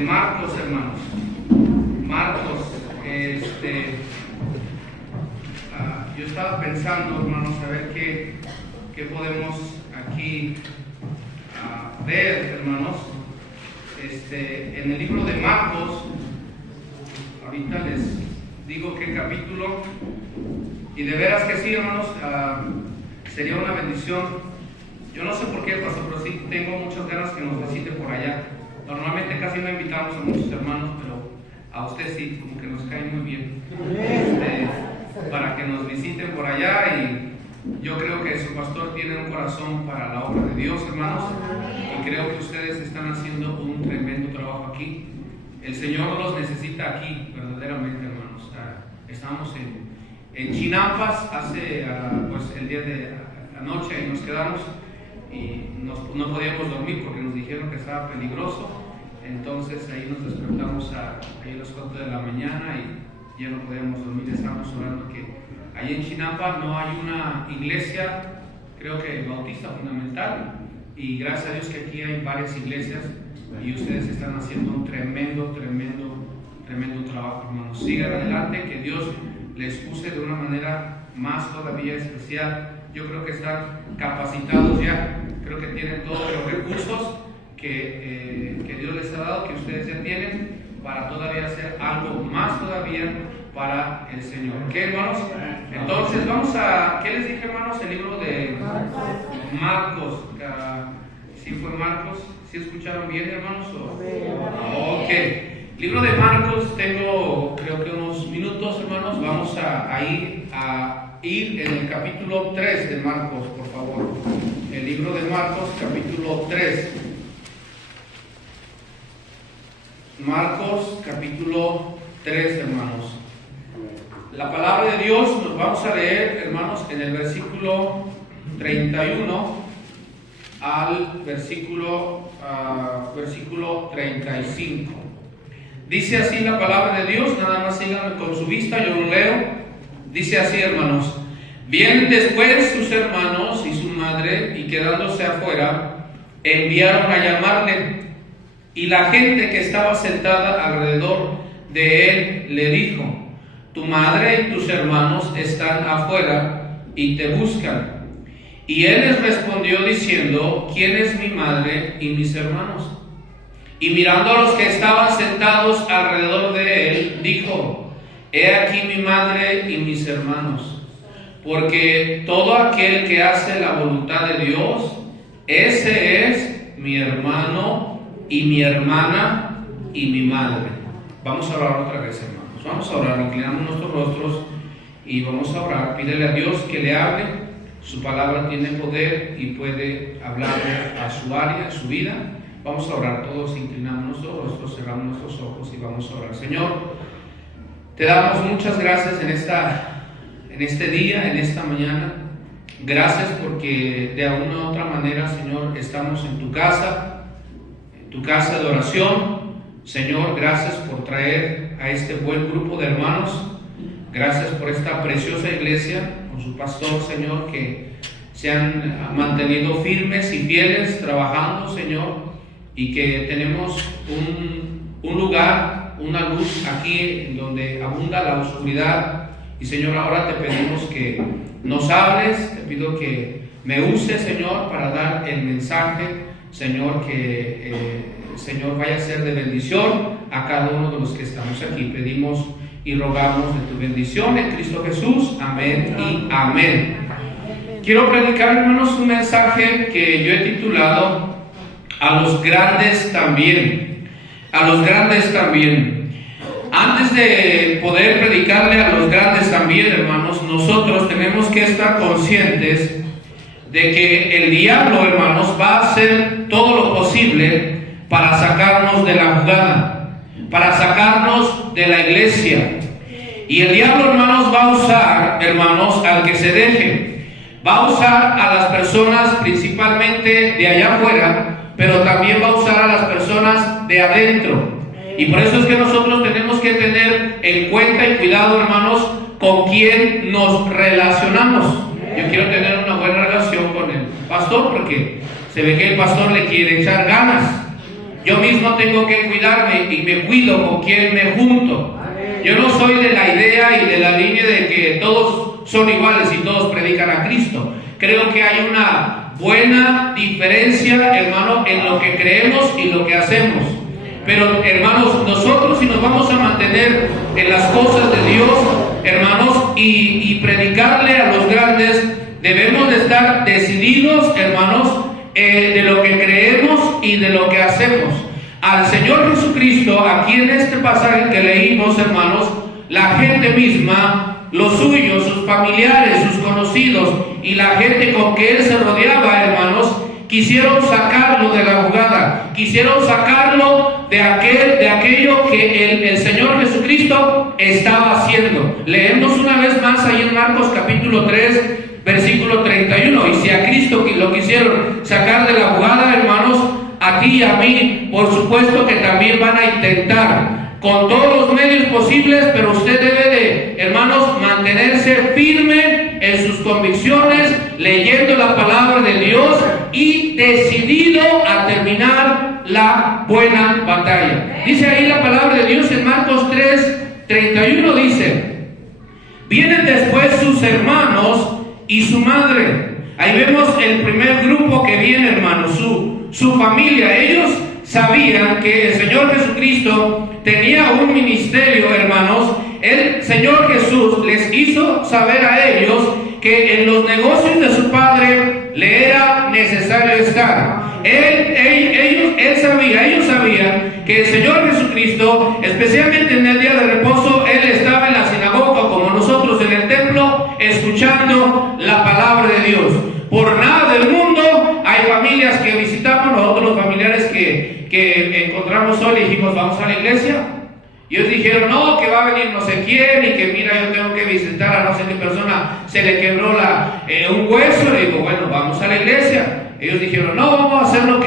Marcos, hermanos. Marcos, yo estaba pensando, hermanos, a ver qué podemos aquí ver, hermanos. En el libro de Marcos, ahorita les digo qué capítulo, y de veras que sí, hermanos, sería una bendición. Yo no sé por qué, pastor, pero sí tengo muchas ganas que nos visite por allá. Normalmente casi no invitamos a muchos hermanos, pero a usted sí, como que nos cae muy bien, para que nos visiten por allá. Y yo creo que su pastor tiene un corazón para la obra de Dios, hermanos, y creo que ustedes están haciendo un tremendo trabajo aquí. El Señor los necesita aquí, verdaderamente, hermanos. Estamos en Chinampas hace pues el día de anoche y nos quedamos y no podíamos dormir porque nos dijeron que estaba peligroso. Entonces ahí nos despertamos ahí a las 4 de la mañana y ya no podíamos dormir. Estábamos orando que ahí en Chinampa no hay una iglesia, creo que bautista fundamental, y gracias a Dios que aquí hay varias iglesias y ustedes están haciendo un tremendo trabajo, hermanos. Sigan adelante, que Dios les use de una manera más todavía especial. Yo creo que están capacitados ya, creo que tienen todos los recursos que Dios les ha dado, que ustedes ya tienen, para todavía hacer algo más todavía para el Señor. ¿Qué, hermanos? Entonces vamos a, ¿qué les dije, hermanos? El libro de Marcos. ¿Sí fue Marcos? ¿Sí escucharon bien, hermanos? Ok. Libro de Marcos, tengo creo que unos minutos, hermanos. Vamos a ir en el capítulo 3 de Marcos, por favor. El libro de Marcos, capítulo 3. Marcos, capítulo 3, hermanos. La palabra de Dios nos vamos a leer, hermanos, en el versículo 31 al versículo 35. Dice así la palabra de Dios, nada más síganme con su vista, yo lo leo. Dice así, hermanos: vienen después sus hermanos y su madre, y quedándose afuera, enviaron a llamarle. Y la gente que estaba sentada alrededor de él le dijo: tu madre y tus hermanos están afuera y te buscan. Y él les respondió diciendo: ¿quién es mi madre y mis hermanos? Y mirando a los que estaban sentados alrededor de él, dijo: he aquí mi madre y mis hermanos. Porque todo aquel que hace la voluntad de Dios, ese es mi hermano y mi hermana y mi madre. Vamos a orar otra vez, hermanos. Vamos a orar, inclinamos nuestros rostros y vamos a orar. Pídele a Dios que le hable. Su palabra tiene poder y puede hablarle a su área, a su vida. Vamos a orar todos, inclinamos nuestros rostros, cerramos nuestros ojos y vamos a orar. Señor, te damos muchas gracias en este día, en esta mañana. Gracias porque de alguna u otra manera, Señor, estamos en tu casa de oración. Señor, gracias por traer a este buen grupo de hermanos. Gracias por esta preciosa iglesia, con su pastor, Señor, que se han mantenido firmes y fieles trabajando, Señor, y que tenemos un lugar, una luz aquí en donde abunda la oscuridad. Y Señor, ahora te pedimos que nos hables, te pido que me uses, Señor, para dar el mensaje, Señor, que Señor vaya a ser de bendición a cada uno de los que estamos aquí. Pedimos y rogamos de tu bendición en Cristo Jesús. Amén y amén. Quiero predicar, hermanos, un mensaje que yo he titulado: a los grandes también. A los grandes también. Antes de poder predicarle a los grandes también, hermanos, nosotros tenemos que estar conscientes de que el diablo, hermanos, va a hacer todo lo posible para sacarnos de la jugada, para sacarnos de la iglesia. Y el diablo, hermanos, va a usar, hermanos, al que se deje. Va a usar a las personas principalmente de allá afuera, pero también va a usar a las personas de adentro. Y por eso es que nosotros tenemos que tener en cuenta y cuidado, hermanos, con quién nos relacionamos. Yo quiero tener una buena relación con el pastor porque se ve que el pastor le quiere echar ganas. Yo mismo tengo que cuidarme y me cuido con quien me junto. Yo no soy de la idea y de la línea de que todos son iguales y todos predican a Cristo. Creo que hay una buena diferencia, hermano, en lo que creemos y lo que hacemos. Pero, hermanos, nosotros si nos vamos a mantener en las cosas de Dios, hermanos, y predicarle a los grandes, debemos de estar decididos, hermanos, de lo que creemos y de lo que hacemos. Al Señor Jesucristo, aquí en este pasaje que leímos, hermanos, la gente misma, los suyos, sus familiares, sus conocidos y la gente con que Él se rodeaba, hermanos, quisieron sacarlo de la jugada, quisieron sacarlo de aquello que el Señor Jesucristo estaba haciendo. Leemos una vez más ahí en Marcos capítulo 3, versículo 31. Y si a Cristo lo quisieron sacar de la jugada, hermanos, a ti y a mí, por supuesto que también van a intentar con todos los medios posibles, pero usted debe de, hermanos, mantenerse firme en sus convicciones, leyendo la palabra de Dios y decidido a terminar la buena batalla. Dice ahí la palabra de Dios en Marcos 3:31, dice: vienen después sus hermanos y su madre. Ahí vemos el primer grupo que viene, hermanos, su familia. Ellos sabían que el Señor Jesucristo tenía un ministerio, hermanos. El Señor Jesús les hizo saber a ellos que en los negocios de su Padre le era necesario estar. Ellos sabían que el Señor Jesucristo, especialmente en el día de reposo, Él estaba en la sinagoga como nosotros en el templo, escuchando la palabra de Dios. Por nada del mundo, hay familias que visitamos, nosotros los familiares que encontramos hoy, le dijimos, vamos a la iglesia. Y ellos dijeron, no, que va a venir no sé quién, y que mira, yo tengo que visitar a no sé qué persona, se le quebró un hueso. Le digo, bueno, vamos a la iglesia. Ellos dijeron, no, vamos a hacer lo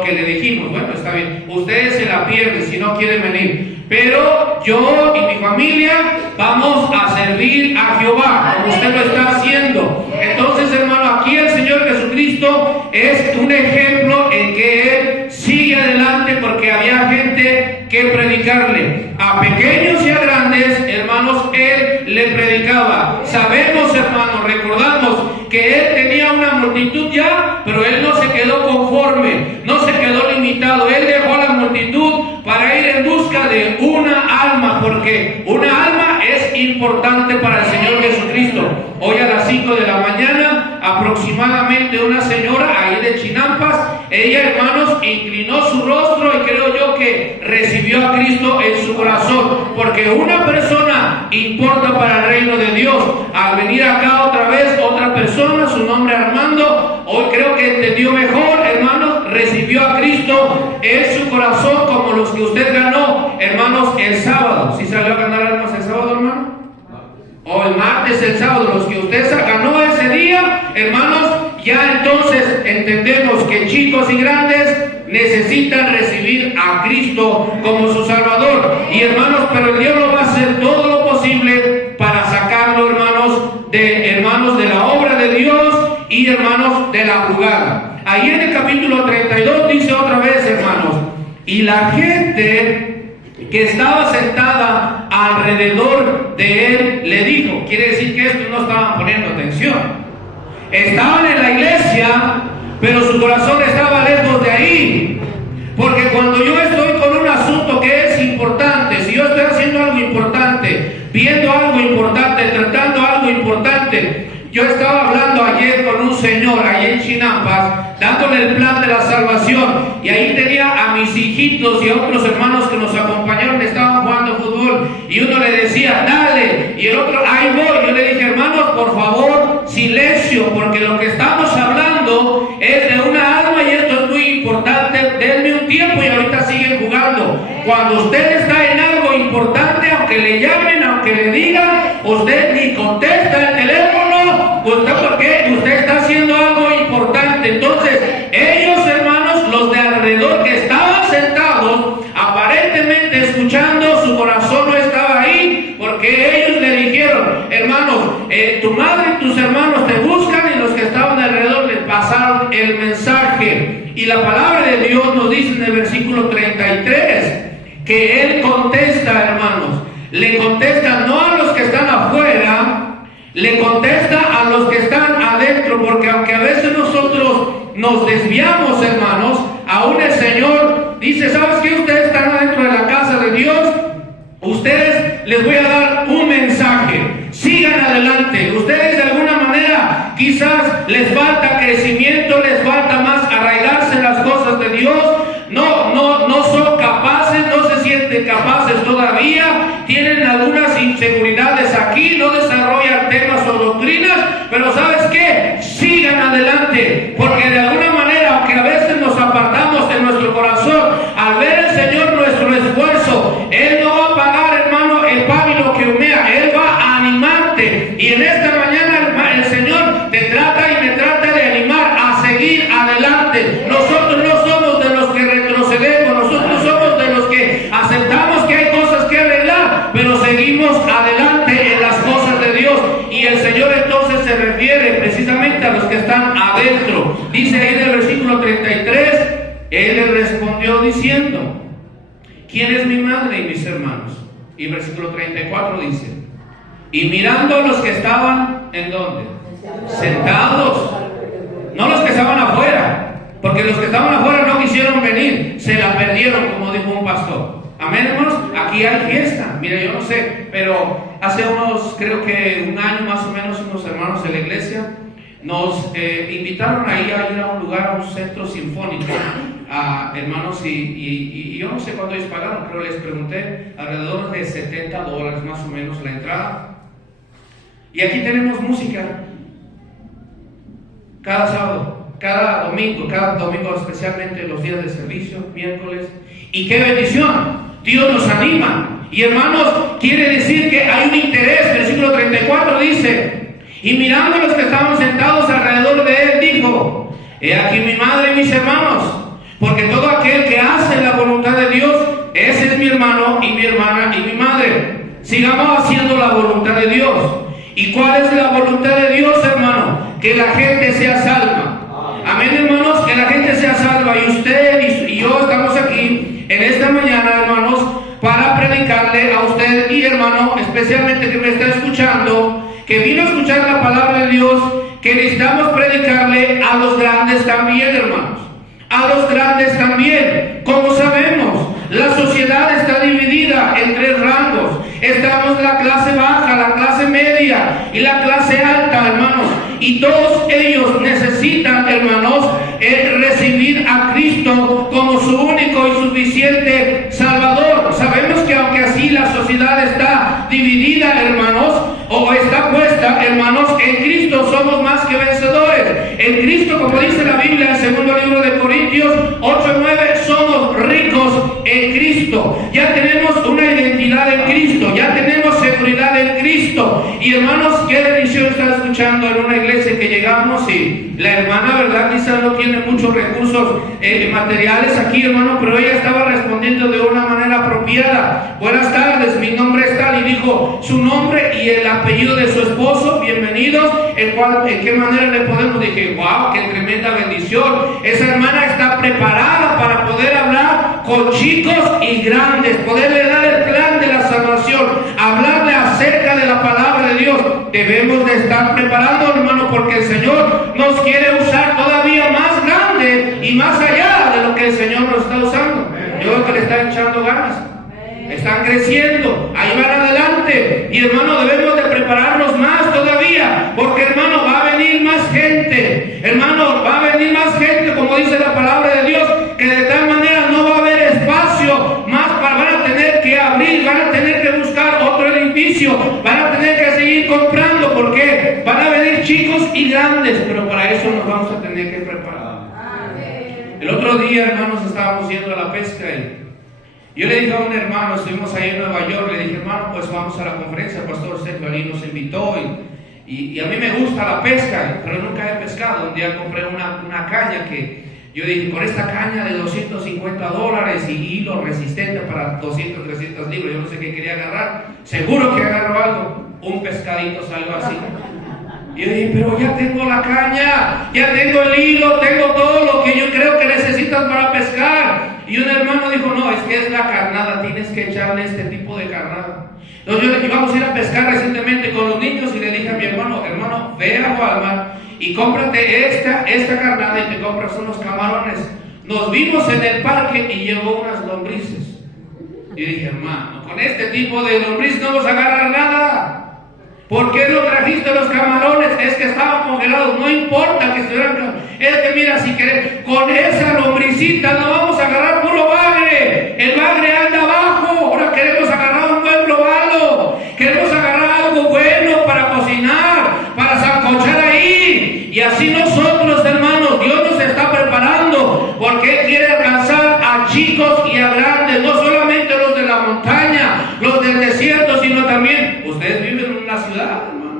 que le dijimos. Bueno, está bien, ustedes se la pierden si no quieren venir, pero yo y mi familia vamos a servir a Jehová, como usted lo está haciendo. Entonces, hermano, aquí el Señor Jesucristo es un ejemplo en que Él sigue adelante, porque había gente que predicarle. A pequeños y a grandes, hermanos, Él le predicaba. Sabemos, hermanos, recordamos que Él tenía una multitud ya, pero Él no se quedó conforme, no se quedó limitado. Él dejó a la multitud para ir en busca de una alma, porque una alma es importante para el Señor Jesucristo. Hoy a las 5 de la mañana, aproximadamente, una señora ahí de Chinampas, ella, hermanos, inclinó su rostro y creo yo que recibió a Cristo en su corazón, porque una persona importa para el reino de Dios. Al venir acá otra vez, otra persona, su nombre Armando, hoy creo que entendió mejor, hermanos, recibió a Cristo en su corazón, como los que usted ganó, hermanos, el sábado. ¿Sí salió a ganar almas el sábado, hermano? O el martes, el sábado, los que usted ganó ese día, hermanos, ya entonces entendemos que chicos y grandes necesitan recibir a Cristo como su Salvador. Y hermanos, pero el diablo va a hacer todo lo posible para sacarlo, hermanos, de la obra de Dios y, hermanos, de la jugada. Ahí en el capítulo 32 dice otra vez, hermanos, y la gente que estaba sentada alrededor de Él le dijo. Quiere decir que estos no estaban poniendo atención. Estaban en la iglesia, pero su corazón estaba lejos de ahí. Porque cuando yo estoy con un asunto que es importante, si yo estoy haciendo algo importante, viendo algo importante, tratando algo importante. Yo estaba hablando ayer con un señor allá en Chinampas, dándole el plan de la salvación, y ahí tenía a mis hijitos y a otros hermanos que nos acompañaron, estaban jugando fútbol, y uno le decía, dale, y el otro, ahí voy. Yo le dije, hermanos, por favor, silencio, porque lo que estamos hablando es de una alma y esto es muy importante. Denme un tiempo y ahorita siguen jugando. Cuando usted está en algo importante, aunque le llamen, aunque le digan, usted ni contesta el teléfono. ¿Usted por qué? Usted está haciendo algo importante. Entonces, ellos, hermanos, los de alrededor que estaban sentados, aparentemente escuchando, su corazón no estaba ahí, porque ellos le dijeron, hermanos, tu madre y tus hermanos te buscan, y los que estaban alrededor le pasaron el mensaje. Y la palabra de Dios nos dice en el versículo 33, que Él contesta, hermanos, le contesta no a los que están afuera, le contesta a los que están adentro, porque aunque a veces nosotros nos desviamos, hermanos, aún el Señor dice, ¿sabes qué? Ustedes están adentro de la casa de Dios, ustedes les voy a dar un mensaje, sigan adelante. Ustedes de alguna manera quizás les falta crecimiento, les falta más arraigarse en las cosas de Dios, no son capaces, no se sienten capaces todavía, tienen algunas inseguridades aquí, no desarrollan temas o doctrinas, pero ¿sabes qué? Sigan adelante, porque de alguna manera, aunque a veces nos apartamos de nuestro corazón, al ver el Señor nuestro esfuerzo, Él no va a pagar, hermano, el pábilo que humea, Él va a animarte. Y en esta mañana el Señor te trata y me trata de animar a seguir adelante. Nosotros no somos de los que retrocedemos, nosotros somos de los que aceptamos que hay cosas que arreglar, pero seguimos adelante en las cosas de Dios. Y el Señor entonces se refiere precisamente a los que están adentro. Dice ahí en el versículo 33, Él le respondió diciendo, ¿quién es mi madre y mis hermanos? Y versículo 34 dice, y mirando a los que estaban, ¿en dónde? Sentados. No los que estaban afuera, porque los que estaban afuera no quisieron venir, se la perdieron, como dijo un pastor. Amén, hermanos. Aquí hay fiesta. Mira, yo no sé, pero hace creo que un año más o menos, unos hermanos de la iglesia nos invitaron ahí a ir a un lugar, a un centro sinfónico, hermanos, y yo no sé cuánto ellos pagaron, pero les pregunté, alrededor de $70 más o menos la entrada. Y aquí tenemos música cada sábado, cada domingo especialmente los días de servicio, miércoles. Y qué bendición, Dios nos anima. Y hermanos, quiere decir que hay un interés. Versículo 34 dice, y mirando a los que estaban sentados alrededor de él, dijo, he aquí mi madre y mis hermanos, porque todo aquel que hace la voluntad de Dios, ese es mi hermano y mi hermana y mi madre. Sigamos haciendo la voluntad de Dios. ¿Y cuál es la voluntad de Dios, hermano? Que la gente sea salva. Amén, hermanos, que la gente sea salva. Y usted y yo estamos aquí en esta mañana, hermanos, para predicarle a usted y hermano, especialmente que me está escuchando, que vino a escuchar la palabra de Dios, que necesitamos predicarle a los grandes también, hermanos. A los grandes también. Como sabemos, la sociedad está dividida en 3 rangos. Estamos la clase baja, la clase media y la clase alta, hermanos. Y todos ellos necesitan, hermanos, recibir a Cristo como su único y suficiente Salvador. Sabemos que aunque así la sociedad está dividida, hermanos, o está puesta, hermanos, en Cristo somos más que vencedores. En Cristo, como dice la Biblia en el segundo libro de Corintios 8:9, somos ricos en Cristo. Ya tenemos una identidad en Cristo, ya tenemos seguridad en Cristo. Y hermanos, qué bendición estar escuchando en una iglesia que llegamos y la hermana, verdad, quizás no tiene muchos recursos materiales aquí, hermano, pero ella estaba respondiendo de una manera apropiada. Buenas tardes, mi nombre es tal, y dijo su nombre y el apellido de su esposo. Bienvenidos. ¿En qué manera le podemos? Dije, wow, qué tremenda bendición. Esa hermana está preparada para poder hablar con chicos y grandes, poderle dar el plan de la salvación, hablarle acerca de la palabra de Dios. Debemos de estar preparados, hermano, porque el Señor nos quiere usar todavía más grande y más allá de lo que el Señor nos está usando. Yo creo que le están echando ganas, están creciendo, ahí van adelante. Y hermano, debemos de prepararnos más todavía, porque hermano, va a venir más gente, hermano, va a venir más gente, como dice la palabra de Dios, que de tal manera no va a haber espacio más, van a tener que abrir, van a tener que buscar otro edificio, van a tener que seguir comprando, porque van a venir chicos y grandes, pero para eso nos vamos a tener que preparar. El otro día, hermanos, estábamos yendo a la pesca y yo le dije a un hermano, estuvimos ahí en Nueva York, le dije, hermano, pues vamos a la conferencia, el pastor Sergio Ali nos invitó y a mí me gusta la pesca, pero nunca he pescado. Un día compré una caña que yo dije, con esta caña de $250 y hilo resistente para 200, 300 libras, yo no sé qué quería agarrar, seguro que agarró algo, un pescadito, algo así. Y yo dije, pero ya tengo la caña, ya tengo el hilo, tengo todo lo que yo creo que necesitas para pescar. Y un hermano dijo, no, es que es la carnada, tienes que echarle este tipo de carnada. Entonces íbamos a ir a pescar recientemente con los niños y le dije a mi hermano, ve a Walmart y cómprate esta carnada y te compras unos camarones. Nos vimos en el parque y llevó unas lombrices. Y dije, hermano, con este tipo de lombrices no vamos a agarrar nada. ¿Por qué no trajiste los camarones? Es que estaban congelados, no importa que estuvieran. Es que mira, si querés, con esa lombricita no vamos a agarrar puro bagre. El bagre anda abajo. Ahora queremos agarrar un buen robalo. Queremos agarrar algo bueno para cocinar, para sancochar ahí. Y así nosotros, hermanos, Dios nos está preparando porque Él quiere alcanzar a chicos y a grandes, no solamente los de la montaña, los del desierto, sino también ustedes viven en una ciudad, hermanos.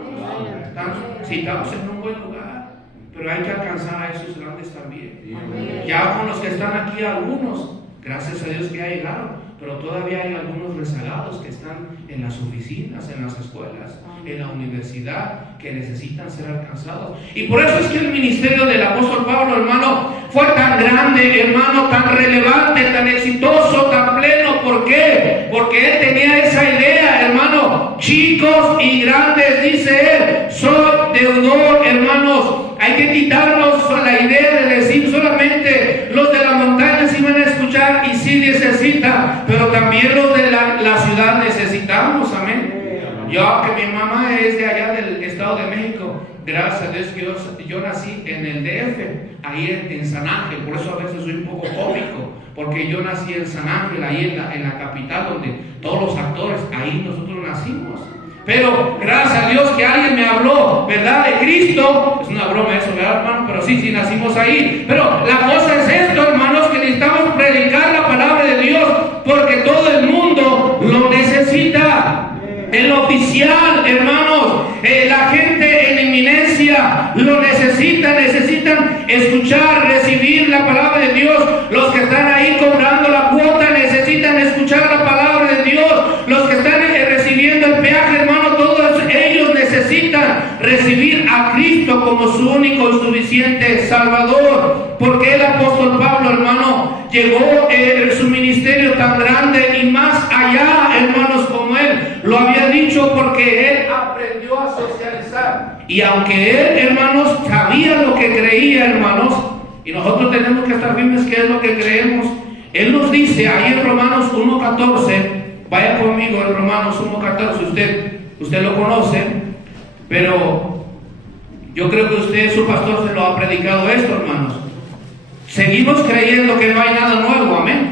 Sí, estamos en un buen lugar, pero hay que alcanzar a esos grandes también. Ya con los que están aquí algunos, gracias a Dios que ya llegaron, pero todavía hay algunos rezagados que están en las oficinas, en las escuelas, en la universidad, que necesitan ser alcanzados. Y por eso es que el ministerio del apóstol Pablo, hermano, fue tan grande, hermano, tan relevante, tan exitoso, tan pleno. ¿Por qué? Porque él tenía esa idea, hermano. Chicos y grandes, dice él, soy deudor, hermanos. Hay que quitarnos la idea de decir solamente los de la montaña sí van a escuchar y sí necesitan, pero también los de la ciudad necesitamos, amén. Yo, que mi mamá es de allá del Estado de México, gracias a Dios que yo nací en el DF, ahí en San Ángel, por eso a veces soy un poco cómico, porque yo nací en San Ángel, ahí en la capital, donde todos los actores, ahí nosotros nacimos. Pero gracias a Dios que alguien me habló, ¿verdad?, de Cristo. Es una broma eso, ¿verdad, hermano? Pero sí nacimos ahí. Pero la cosa es esto, hermanos, que necesitamos predicar la palabra de Dios, porque todo el mundo lo necesita. El oficial, hermanos, la gente en inminencia lo necesitan escuchar, recibir la palabra de Dios. Los que están ahí cobrando la cuota necesitan escuchar la palabra de Dios. Los que están recibiendo el peaje, hermano, todos ellos necesitan recibir a Cristo como su único y suficiente Salvador. Porque el apóstol Pablo, hermano, llegó su ministerio tan grande y más allá, hermanos, como él lo había dicho, porque él aprendió a socializar. Y aunque él, hermanos, sabía lo que creía, hermanos, y nosotros tenemos que estar firmes que es lo que creemos, él nos dice ahí en Romanos 1:14, vaya conmigo en Romanos 1:14, usted lo conoce, pero yo creo que usted, su pastor, se lo ha predicado esto, hermanos. Seguimos creyendo que no hay nada nuevo, amén.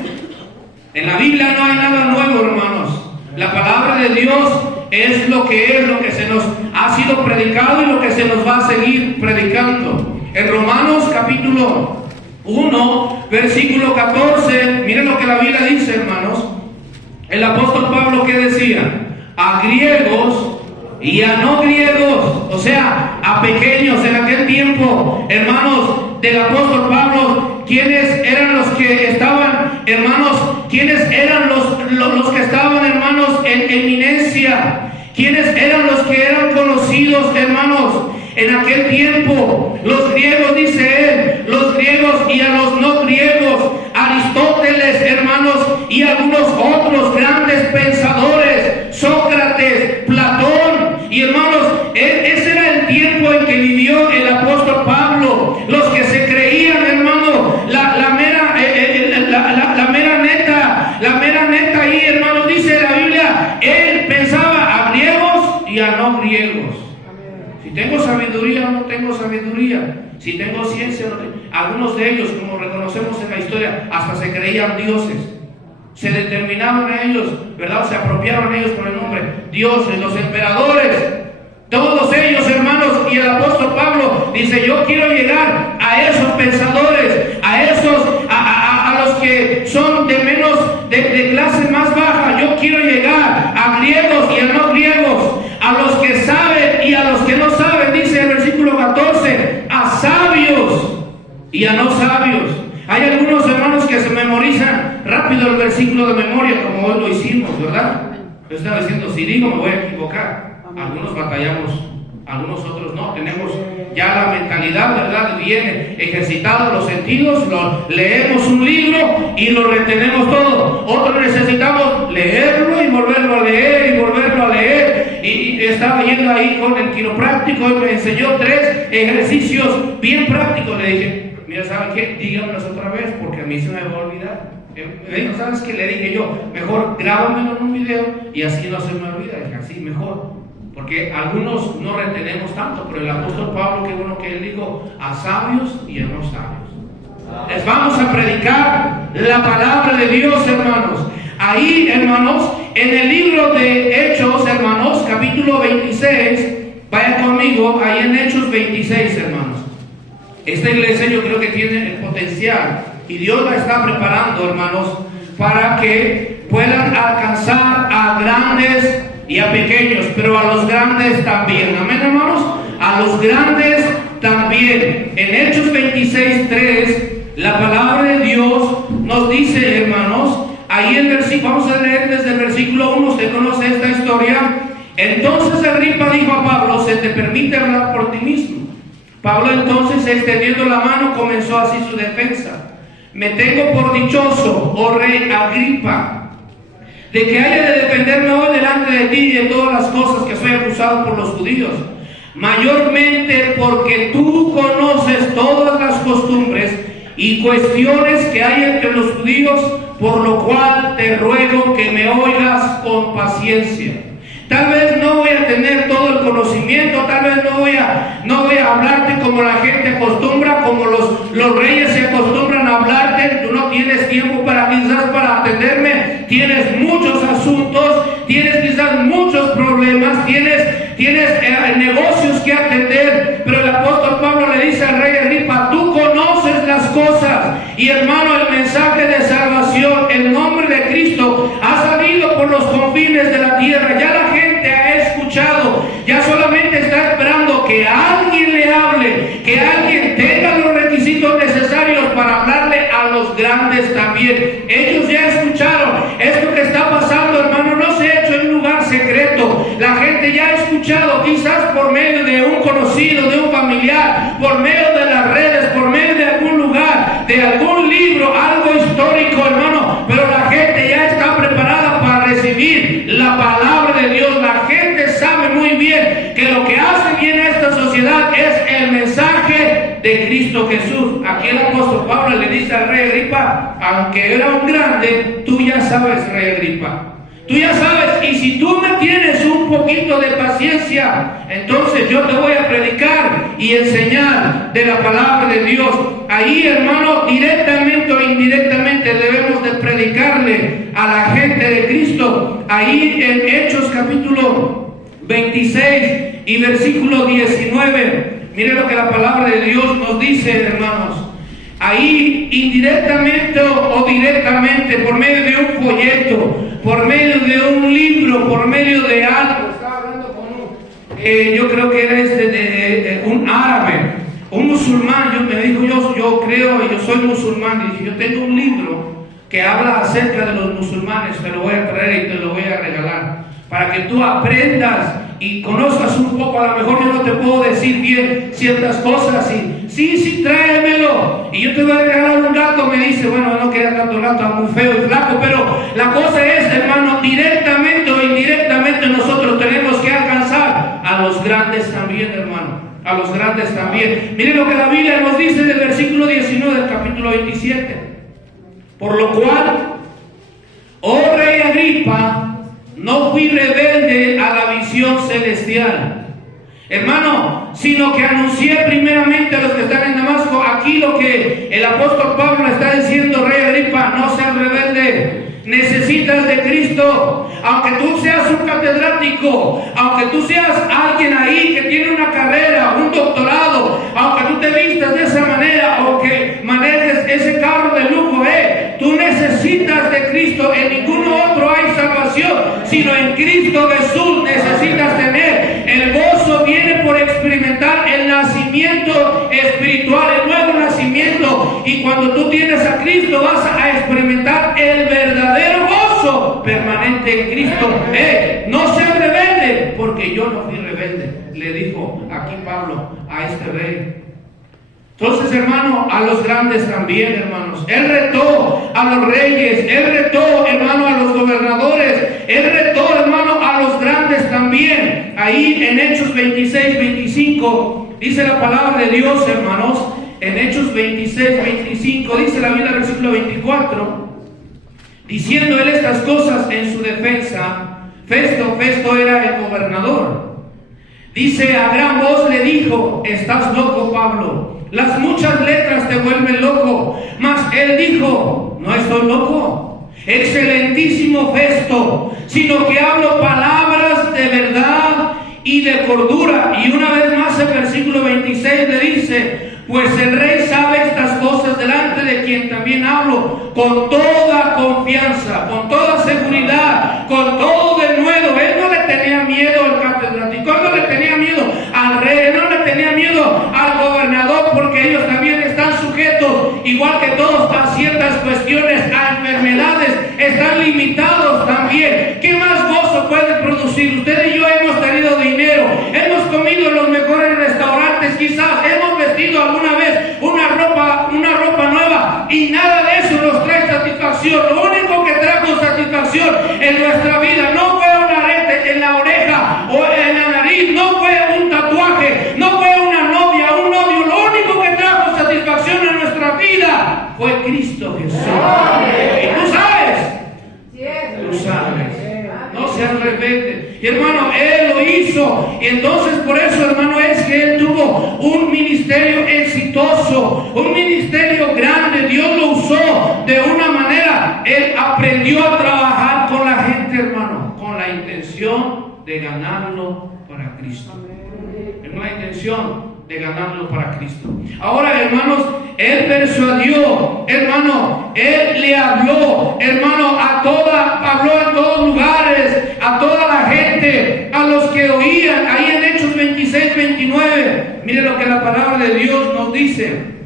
En la Biblia no hay nada nuevo, hermanos. La palabra de Dios es lo que se nos ha sido predicado y lo que se nos va a seguir predicando. En Romanos capítulo 1, versículo 14, miren lo que la Biblia dice, hermanos. El apóstol Pablo, ¿qué decía? A griegos y a no griegos, o sea, a pequeños en aquel tiempo, hermanos, del apóstol Pablo, ¿quiénes eran los que estaban, hermanos? ¿Quiénes eran los que estaban, hermanos, en eminencia? ¿Quiénes eran los que eran conocidos, hermanos, en aquel tiempo? Los griegos, dice él, los griegos y a los no griegos, Aristóteles, hermanos, y algunos otros grandes pensadores, Sócrates, Platón, y hermanos, ese era el tiempo en que vivió el apóstol Pablo. Los que se creían, hermano, la mera neta ahí, hermanos, dice la Biblia, él pensaba a griegos y a no griegos. Si tengo sabiduría o no tengo sabiduría, si tengo ciencia o no tengo. Algunos de ellos, como reconocemos en la historia, hasta se creían dioses. Se determinaban a ellos, ¿verdad? Se apropiaban ellos con el nombre dioses, los emperadores, todos ellos, hermanos. Y el apóstol Pablo dice, yo quiero llegar a esos pensadores, a los que son de menos, de clase más baja. Yo quiero llegar a griegos y a no griegos, a los que saben y a los que no saben, dice el versículo 14, a sabios y a no sabios. Hay algunos hermanos que se memorizan rápido el versículo de memoria, como hoy lo hicimos, ¿verdad? Yo estaba diciendo, si digo me voy a equivocar. Algunos batallamos Algunos otros no, tenemos ya la mentalidad, ¿verdad?, bien ejercitados los sentidos, leemos un libro y lo retenemos todo. Otros necesitamos leerlo y volverlo a leer y volverlo a leer. Y estaba yendo ahí con el quiropráctico y me enseñó 3 ejercicios bien prácticos. Le dije, mira, ¿sabe qué? Dígamelos otra vez porque a mí se me va a olvidar. Me dijo, ¿sabes qué? Le dije yo, mejor grábamelo en un video y así no se me olvida. Dije, así mejor. Porque algunos no retenemos tanto, pero el apóstol Pablo, qué bueno que él dijo, a sabios y a no sabios. Les vamos a predicar la palabra de Dios, hermanos. Ahí, hermanos, en el libro de Hechos, hermanos, capítulo 26, vaya conmigo, ahí en Hechos 26, hermanos. Esta iglesia yo creo que tiene el potencial y Dios la está preparando, hermanos, para que puedan alcanzar a grandes y a pequeños, pero a los grandes también. Amén, hermanos. A los grandes también. En Hechos 26:3, la palabra de Dios nos dice, hermanos, ahí en versículo, vamos a leer desde el versículo 1, usted conoce esta historia. Entonces Agripa dijo a Pablo, ¿se te permite hablar por ti mismo? Pablo entonces, extendiendo la mano, comenzó así su defensa. Me tengo por dichoso, oh rey Agripa, de que haya de defenderme hoy delante de ti y de todas las cosas que soy acusado por los judíos, mayormente porque tú conoces todas las costumbres y cuestiones que hay entre los judíos, por lo cual te ruego que me oigas con paciencia. Tal vez no voy a tener todo el conocimiento, tal vez no voy a hablarte como la gente acostumbra, como los reyes se acostumbran a hablarte. Tú no tienes tiempo quizás para atenderme, tienes muchos asuntos, tienes quizás muchos problemas, tienes negocios que atender, pero el apóstol Pablo le dice al rey Agripa, tú conoces las cosas, y hermano, el mensaje de salvación, el nombre de Cristo ha salido por los confines de la tierra, ya la gente ha escuchado, ya solamente está esperando que alguien le hable, que alguien tenga los requisitos necesarios para hablarle a los grandes también. Ellos ya escucharon esto que está pasando, hermano, no se ha hecho en un lugar secreto, la gente ya ha escuchado, quizás por medio de un conocido, de un familiar, por medio de las redes, por medio de algún lugar, de algún libro, algo histórico, hermano, pero la gente ya está preparada para recibir la palabra de Dios. La gente sabe muy bien que lo que hace bien a esta sociedad es el mensaje de Cristo Jesús. Aquí el apóstol Pablo le dice al rey Agripa, aunque era un grande, tú ya sabes, rey Agripa, tú ya sabes, y si tú me tienes un poquito de paciencia, entonces yo te voy a predicar y enseñar de la palabra de Dios. Ahí, hermano, directamente o indirectamente debemos de predicarle a la gente de Cristo. Ahí en Hechos capítulo 26 y versículo 19, mire lo que la palabra de Dios nos dice, hermanos. Ahí indirectamente o directamente, por medio de un folleto, por medio de un libro, por medio de algo. Estaba hablando con yo creo que era un árabe, un musulmán. Me dijo, yo creo y yo soy musulmán. Y dije, yo tengo un libro que habla acerca de los musulmanes, te lo voy a traer y te lo voy a regalar, para que tú aprendas y conozcas un poco. A lo mejor yo no te puedo decir bien ciertas cosas, y sí, tráemelo, y yo te voy a regalar un gato. Me dice, bueno, no quería tanto gato, muy feo y flaco, pero la cosa es, hermano, directamente o indirectamente nosotros tenemos que alcanzar a los grandes también, hermano, a los grandes también. Miren lo que la Biblia nos dice del versículo 19 del capítulo 27. Por lo cual, oh rey Agripa, no fui rebelde a la visión celestial, hermano, sino que anuncié primeramente a los que están en Damasco. Aquí lo que el apóstol Pablo está diciendo, rey Agripa, no seas rebelde. Necesitas de Cristo. Aunque tú seas un catedrático, aunque tú seas alguien ahí que tiene una carrera, un doctorado, aunque tú te vistas de esa manera o que manejes ese carro de lujo, tú necesitas de Cristo. En ningún otro hay salvación, sino en Cristo Jesús necesitas tener. El gozo viene por experimentar el nacimiento espiritual, el nuevo nacimiento. Y cuando tú tienes a Cristo vas a experimentar el verdadero gozo. permanente en Cristo. No sean rebeldes, porque yo no fui rebelde, le dijo aquí Pablo a este rey. Entonces, hermano, a los grandes también, hermanos. Él retó a los reyes, él retó, hermano, a los gobernadores, él retó, hermano, a los grandes también. Ahí en Hechos 26, 25, dice la palabra de Dios, hermanos. En Hechos 26, 25, dice la Biblia, versículo 24, diciendo él estas cosas en su defensa, Festo era el gobernador. Dice, a gran voz le dijo: estás loco, Pablo, las muchas letras te vuelven loco. Mas él dijo: no estoy loco, excelentísimo Festo, sino que hablo palabras de verdad y de cordura. Y una vez más el versículo 26 le dice: pues el rey sabe estas cosas, delante de quien también hablo con toda confianza, con toda seguridad, con todo denuedo. Él no le tenía miedo al catedrático, él no le tenía miedo al rey, él no le tenía miedo al gobernador, porque ellos también están sujetos, igual que todos, a ciertas cuestiones, a enfermedades, están limitados también. ¿Qué más gozo puede producir? Usted y yo hemos tenido dinero, hemos comido en los mejores restaurantes, quizás hemos vestido alguna vez una ropa nueva, y nada de eso nos trae satisfacción. Lo único que trajo satisfacción en nuestra vida no fue un arete en la oreja o en la nariz, no fue un tatuaje, no fue una novia, un novio. Lo único que trajo satisfacción en nuestra vida fue Cristo Jesús. Y tú sabes, no seas rebelde. Y hermano, él lo hizo, y entonces por eso, hermano, es que él tuvo un ministerio exitoso, un ministerio grande. Dios lo usó de una manera. Él aprendió a trabajar con la gente, hermano, con la intención de ganarlo para Cristo. En una intención de ganarlo para Cristo. Ahora, hermanos, él persuadió, hermano, él le habló, hermano, habló en todos lugares, a toda la gente, a los que oían. Ahí en Hechos 26, 29, mire lo que la palabra de Dios nos dice.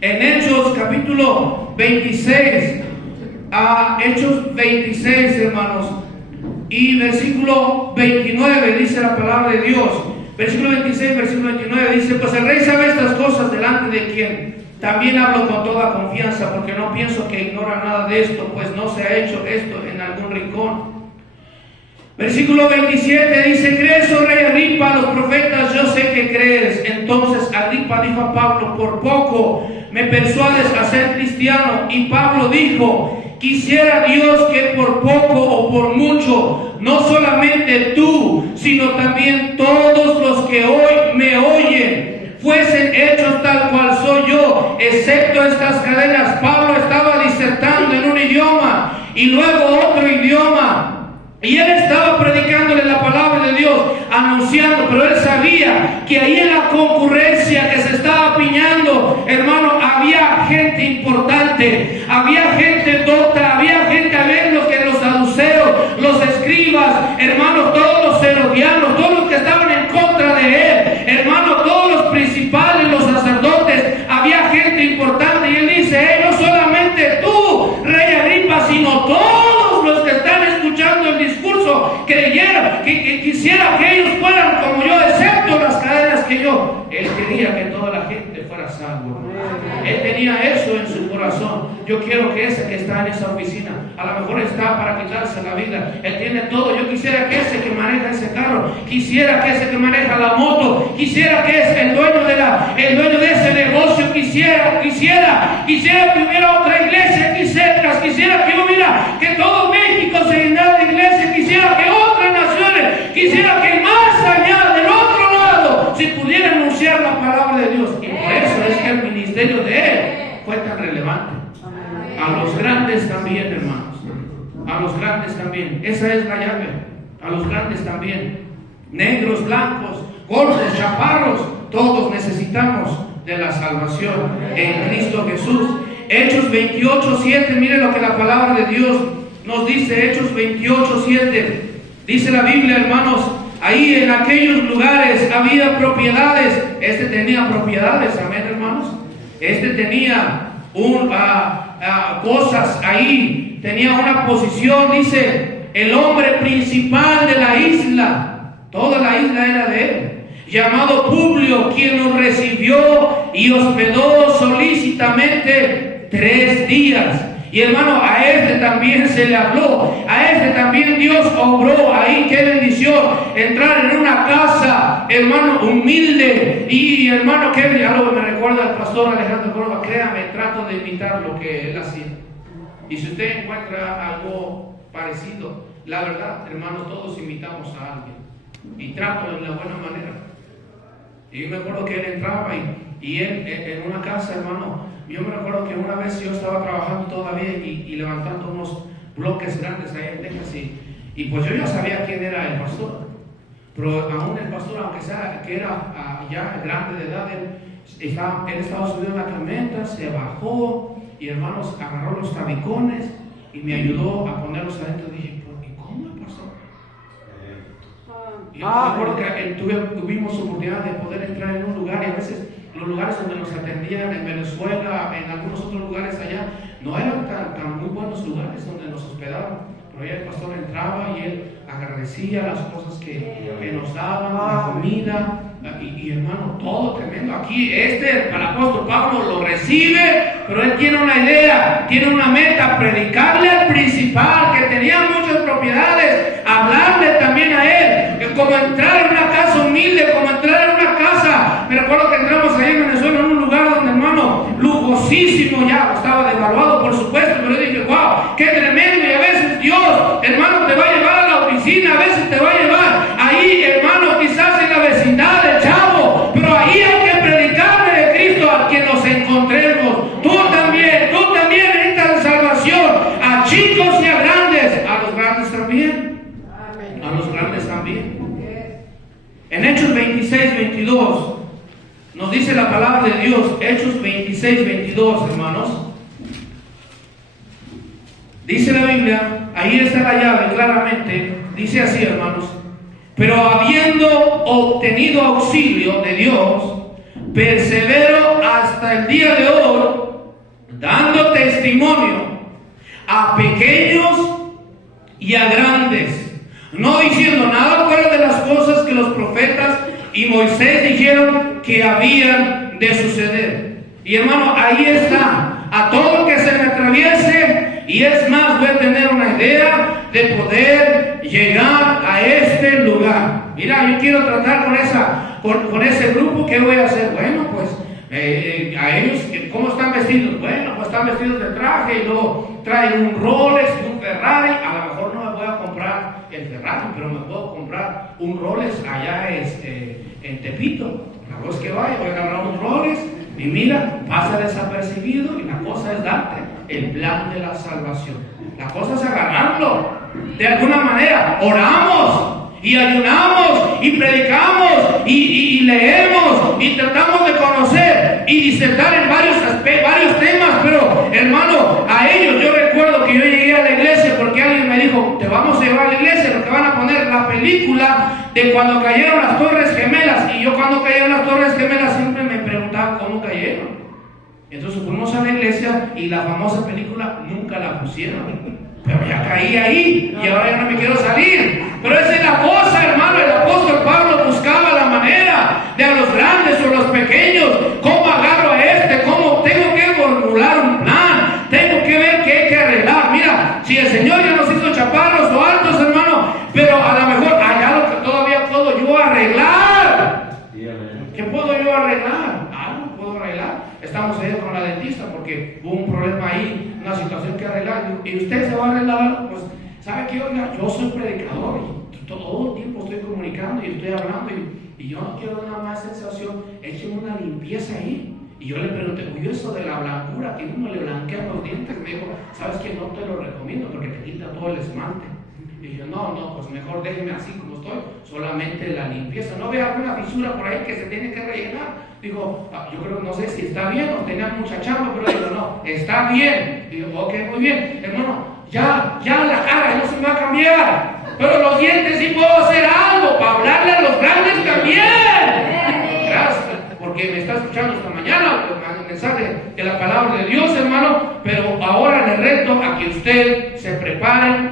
En Hechos capítulo 26, Hechos 26, hermanos, y versículo 29, dice la palabra de Dios. Versículo 26, versículo 29 dice: pues el rey sabe estas cosas, delante de quien también hablo con toda confianza, porque no pienso que ignora nada de esto, pues no se ha hecho esto en algún rincón. Versículo 27 dice: ¿crees, oh rey Agripa, a los profetas? Yo sé que crees. Entonces Agripa dijo a Pablo: por poco me persuades a ser cristiano. Y Pablo dijo: quisiera Dios que por poco o por mucho, no solamente tú, sino también todos los que hoy me oyen, fuesen hechos tal cual soy yo, excepto estas cadenas. Pablo estaba disertando en un idioma y luego otro idioma, y él estaba predicándole la palabra de Dios, anunciando, pero él sabía que ahí en la concurrencia que se estaba apiñando, hermano, había gente importante, había gente docta, había gente, los saduceos, los escribas, hermano, todos los herodianos, todos los que estaban en contra de él, hermano, todos los principales, los sacerdotes, había gente importante. Y él dice: no solamente tú, rey Agripa, sino todos los que están escuchando el discurso creyeron, que quisiera que ellos fueran como yo, excepto las cadenas que yo. Él quería que toda la gente fuera salvo. Él tenía eso en su corazón. Yo quiero que ese que está en esa oficina, a lo mejor está para quitarse la vida, él tiene todo. Yo quisiera que ese que maneja ese carro, quisiera que ese que maneja la moto, quisiera que ese, el dueño de ese negocio, quisiera que hubiera otra iglesia aquí cerca, quisiera que todo México se llenara de iglesia, quisiera que otras naciones, quisiera que más allá del otro lado se pudiera anunciar la palabra de Dios. Y por eso es que el ministerio de él fue tan relevante. A los grandes también, hermanos, a los grandes también. Esa es la llave. A los grandes también, negros, blancos, gordos, chaparros, todos necesitamos de la salvación en Cristo Jesús. Hechos 28, 7, mire lo que la palabra de Dios nos dice. Hechos 28, 7, dice la Biblia, hermanos: ahí en aquellos lugares había propiedades. Este tenía propiedades, amén, hermanos. Este tenía cosas ahí tenía una posición, dice, el hombre principal de la isla. Toda la isla era de él. Llamado Publio, quien nos recibió y hospedó solícitamente 3 días. Y hermano, a este también se le habló, a este también Dios obró ahí. Qué bendición, entrar en una casa, hermano, humilde. Y hermano, que algo me recuerda al pastor Alejandro Córdoba. Créame, trato de imitar lo que él hacía. Y si usted encuentra algo parecido, la verdad, hermanos, todos imitamos a alguien. Y trato de la buena manera. Y yo me acuerdo que él entraba y él en una casa, hermano. Yo me recuerdo que una vez yo estaba trabajando todavía y levantando unos bloques grandes ahí en Texas y pues yo ya sabía quién era el pastor, pero aún el pastor, aunque sea que era ya grande de edad, él estaba subido en la camioneta, se bajó y hermanos agarró los tabicones y me ayudó a ponerlos adentro. Y dije, ¿cómo el pastor? Y yo me acuerdo que tuvimos oportunidad de poder entrar en un lugar y a veces los lugares donde nos atendían en Venezuela, en algunos otros lugares allá, no eran tan muy buenos lugares donde nos hospedaban. Pero ya el pastor entraba y él agradecía las cosas que nos daban, la comida, y hermano, todo tremendo. Aquí el apóstol Pablo lo recibe, pero él tiene una idea, tiene una meta: predicarle al principal, que tenía muchas propiedades, hablarle también a él, como entrar en una casa humilde, como entrar en una casa. Me recuerdo que entramos ahí en Venezuela, en un lugar donde, hermano, lujosísimo, ya estaba devaluado por supuesto, pero yo dije, wow, qué tremendo. Y a veces Dios, hermano, te va a llevar a la oficina, a veces te va a llevar ahí, hermano, quizás en la vecindad del Chavo, pero ahí hay que predicarle de Cristo a quien nos encontremos. Tú también necesitas salvación, a chicos y a grandes, a los grandes también. A los grandes también. En Hechos 26, 22 nos dice la palabra de Dios. Hechos 26, 22, hermanos. Dice la Biblia, ahí está la llave claramente. Dice así, hermanos: pero habiendo obtenido auxilio de Dios, persevero hasta el día de hoy, dando testimonio a pequeños y a grandes, no diciendo nada fuera de las cosas que los profetas y Moisés dijeron que habían de suceder. Y hermano, ahí está, a todo lo que se me atraviese. Y es más, voy a tener una idea de poder llegar a este lugar. Mira, yo quiero tratar con ese grupo. ¿Qué voy a hacer? Bueno, pues a ellos, ¿cómo están vestidos? Bueno, pues están vestidos de traje y luego traen un Rolex y un Ferrari. A lo mejor no me voy a comprar el Ferrari, pero me puedo comprar un Rolex allá en Tepito. La vez que vaya, voy a agarrar un Rolex y mira, pasa desapercibido. Y la cosa es darte el plan de la salvación. La cosa es agarrarlo de alguna manera. Oramos y ayunamos y predicamos y leemos y tratamos de conocer y disertar en varios temas, pero hermano, a ellos, yo recuerdo que yo llegué a la iglesia porque alguien me dijo: te vamos a llevar a la iglesia porque van a poner la película de cuando cayeron las Torres Gemelas. Y yo, cuando cayeron las Torres Gemelas, siempre me preguntaba cómo cayeron. Entonces fuimos a la iglesia y la famosa película nunca la pusieron. Pero ya caí ahí y ahora ya no me quiero salir. Pero esa es la cosa, hermano. El apóstol Pablo buscaba la manera de a los grandes o los pequeños. ¿Cómo agarro a este? ¿Cómo tengo que formular un plan? Tengo que ver qué hay que arreglar. Mira, si el Señor ya nos hizo chaparros o altos, hermano, pero a lo mejor allá lo que todavía puedo yo arreglar. ¿Qué puedo yo arreglar? Algo puedo arreglar. Estamos ahí con la dentista porque hubo un problema ahí, una situación que arreglar. ¿Y usted se va a arreglar? Pues, ¿sabe qué? Oiga, yo soy predicador y todo el tiempo estoy comunicando y estoy hablando y yo no quiero nada más sensación. Écheme una limpieza ahí. Y yo le pregunté: oye, eso de la blancura, que uno le blanquea los dientes. Me dijo: ¿sabes qué? No te lo recomiendo porque te quita todo el esmalte. Y yo, no, pues mejor déjeme así como estoy, solamente la limpieza. No vea alguna fisura por ahí que se tiene que rellenar. Digo, yo creo, no sé si está bien o tenía mucha chamba, pero digo, no, está bien. Digo, ok, muy bien, hermano, ya la cara no se me va a cambiar, pero los dientes sí puedo hacer algo para hablarle a los grandes también. Gracias, porque me está escuchando esta mañana el mensaje de la palabra de Dios, hermano, pero ahora le reto a que usted se prepare.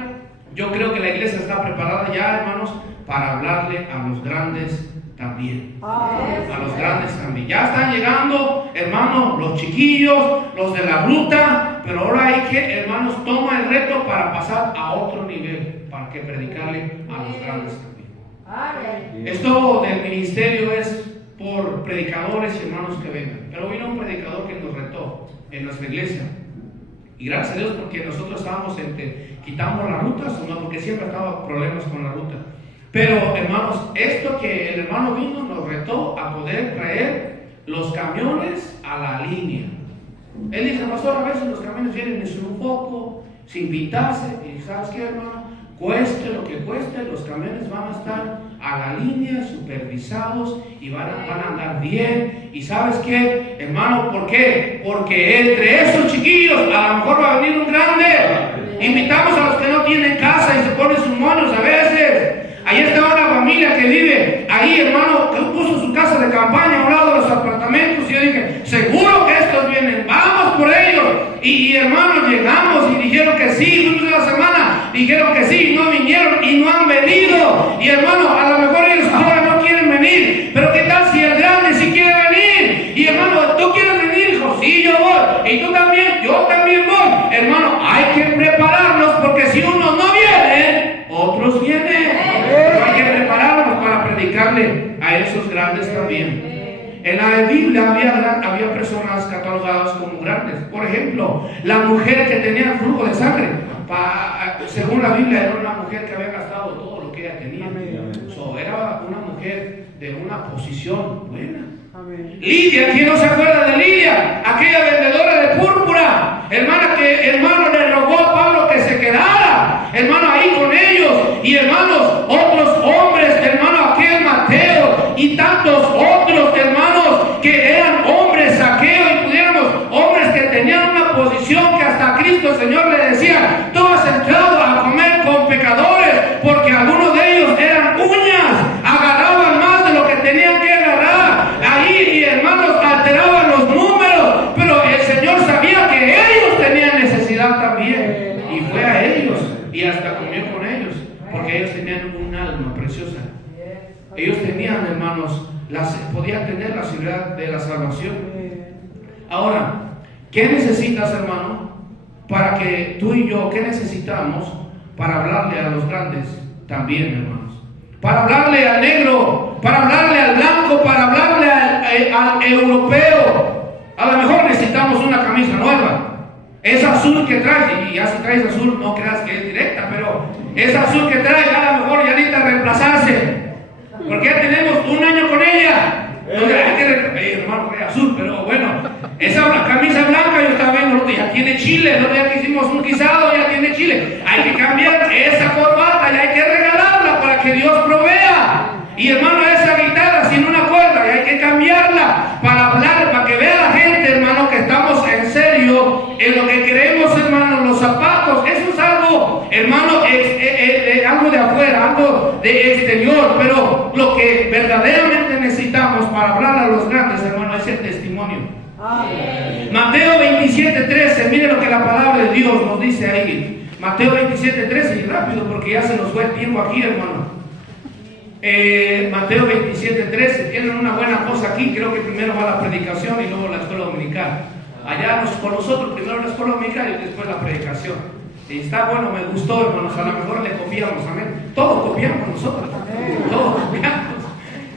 Yo creo que la iglesia está preparada ya, hermanos, para hablarle a los grandes también. A los grandes también. Ya están llegando, hermanos, los chiquillos, los de la ruta, pero ahora hay que, hermanos, toma el reto para pasar a otro nivel, para que predicarle a los grandes también. Esto del ministerio es por predicadores y hermanos que vengan, pero vino un predicador que nos retó en nuestra iglesia. Y gracias a Dios porque nosotros estábamos quitamos las rutas, no, porque siempre estaba problemas con la ruta. Pero hermanos, esto que el hermano vino nos retó a poder traer los camiones a la línea. Él dice, pastor, a veces los camiones vienen sin un poco, sin pintarse, y ¿sabes qué, hermano? Cueste lo que cueste, los camiones van a estar a la línea, supervisados, y van a andar bien. ¿Y sabes qué, hermano? ¿Por qué? Porque entre esos chiquillos a lo mejor va a venir un grande. Invitamos a los que no tienen casa y se ponen sus moños a veces. Ahí está una familia que vive ahí, hermano, que puso su casa de campaña a un lado de los apartamentos. Y yo dije, seguro que estos vienen, vamos por ellos. Y hermanos, llegamos y dijeron que sí, fuimos de la semana, dijeron que sí, y no vinieron y no han venido. Y hermano, a lo mejor ellos ahora no quieren venir, pero ¿qué tal si el grande sí quiere venir? Y hermano, ¿tú quieres venir, hijo? Sí, yo voy. Y tú también, yo también voy. Hermano, hay que prepararnos porque si unos no vienen, otros vienen. Pero hay que prepararnos para predicarle a esos grandes también. En la Biblia había personas catalogadas como grandes. Por ejemplo, la mujer que tenía flujo de sangre, según la Biblia, era una mujer que había gastado todo lo que ella tenía. Era una mujer de una posición buena. Lidia, ¿quién no se acuerda de Lidia? Aquella vendedora de púrpura, hermana, que hermano le rogó a Pablo que se quedara, hermano, ahí con ellos. Y hermanos, otros hombres, hermano, aquel Mateo y tantos otros, hermanos, que eran hombres, Saqueo, y pudiéramos, hombres que tenían una posición que hasta Cristo el Señor le decía, tú has entrado a comer con pecadores, porque algunos de ellos eran uñas, agarraban más de lo que tenían que agarrar ahí, y hermanos, alteraban los números, pero el Señor sabía que ellos tenían necesidad también, y fue a ellos, y hasta comió con ellos, porque ellos tenían un alma preciosa. Ellos tenían, hermanos, podían tener la seguridad de la salvación. Ahora, ¿qué necesitas, hermano? Para que tú y yo, ¿qué necesitamos para hablarle a los grandes también, hermanos? Para hablarle al negro, para hablarle al blanco, para hablarle al europeo. A lo mejor necesitamos una camisa nueva. Esa azul que traes, y ya si traes azul, no creas que es directa, pero esa azul que traes, a lo mejor ya necesita reemplazarse. Porque ya tenemos un año con ella. Entonces, hay que hermano, azul, pero bueno, esa camisa blanca, yo estaba viendo, ya tiene chile, ¿no? Ya que hicimos un guisado, ya tiene chile. Hay que cambiar esa corbata y hay que regalarla para que Dios provea. Y hermano, esa guitarra sin una cuerda, y hay que cambiarla para hablar, para que vea la gente, hermano, que estamos en serio en lo que queremos, hermano. Los zapatos, eso es algo, hermano, algo de afuera, algo de exterior, pero lo que verdaderamente necesitamos para hablar a los grandes, hermano, es el testimonio. Mateo 27:13, mire lo que la palabra de Dios nos dice ahí. Mateo 27:13, y rápido porque ya se nos fue el tiempo aquí, hermano. Mateo 27:13, tienen una buena cosa aquí. Creo que primero va la predicación y luego la escuela dominical. Allá con nosotros primero la escuela dominical y después la predicación. Y está bueno, me gustó, hermanos. A lo mejor le copiamos, amén. Todos copiamos nosotros, todos copiamos.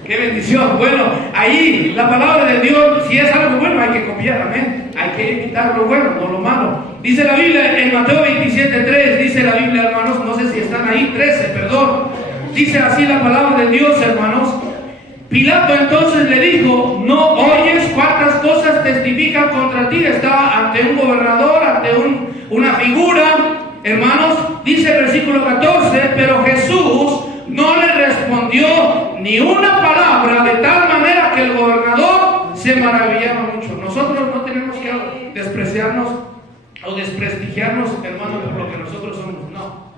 ¡Qué bendición! Bueno, ahí la palabra de Dios, si es algo bueno hay que copiar, amén. Hay que quitar lo bueno, no lo malo. Dice la Biblia en Mateo 27:3, dice la Biblia, hermanos, no sé si están ahí, 13, perdón. Dice así la palabra de Dios, hermanos. Pilato entonces le dijo, ¿no oyes cuántas cosas testifican contra ti? Estaba ante un gobernador, ante una figura, hermanos. Dice el versículo 14, pero Jesús no le respondió ni una palabra, de tal manera que el gobernador se maravillaba mucho. Nosotros no tenemos que despreciarnos o desprestigiarnos, hermanos, por lo que nosotros somos, no.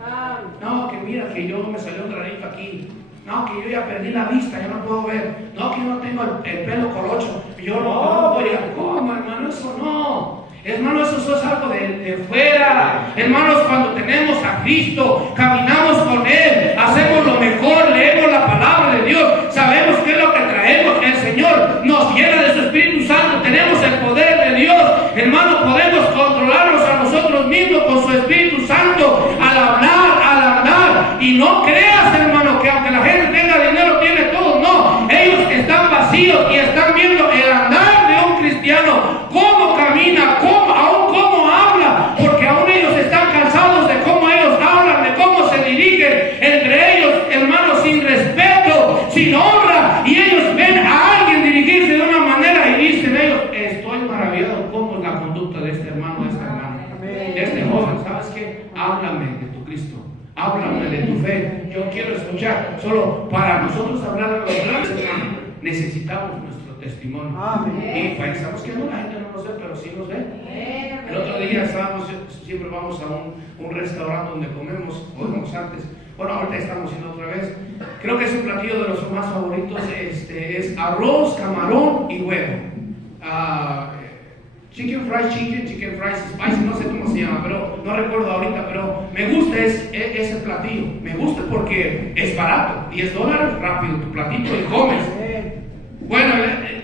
No, que mira que yo me salió un granito aquí. No, que yo ya perdí la vista, yo no puedo ver. No, que yo no tengo el pelo colocho. Yo no voy a... ¿Cómo, hermano? Eso no. Hermano, eso es algo de fuera. Hermanos, cuando tenemos a Cristo, caminamos con Él, hacemos lo mejor, leemos la palabra de Dios, sabemos qué es lo que traemos. El Señor nos llena de su Espíritu Santo, tenemos el poder de Dios. Hermano, podemos controlarnos a nosotros mismos con su Espíritu Santo al hablar, al andar. Y no creas, hermano, que aunque la gente tenga dinero, tiene todo. No, ellos están vacíos y están viendo el andar de un cristiano, cómo camina, aún cómo habla, porque aún ellos están cansados de cómo ellos hablan, de cómo se dirigen entre ellos, hermanos, sin respeto, sin honra, y ellos ven a alguien dirigirse de una manera y dicen ellos: estoy maravillado cómo es la conducta de este hermano, de esta hermana, de este joven. ¿Sabes qué? Háblame de tu Cristo, háblame de tu fe. Yo quiero escuchar. Solo para nosotros hablar de los grandes, necesitamos nuestro testimonio. Y pensamos que no, la gente no nos ve, pero sí nos ve. El otro día siempre vamos a un restaurante donde comemos, o íbamos antes. Bueno, ahorita estamos yendo otra vez. Creo que es un platillo de los más favoritos. Es arroz, camarón y huevo. Chicken fries spicy, no sé cómo se llama, pero no recuerdo ahorita, pero me gusta ese platillo. Me gusta porque es barato, $10, rápido tu platito y comes. Bueno,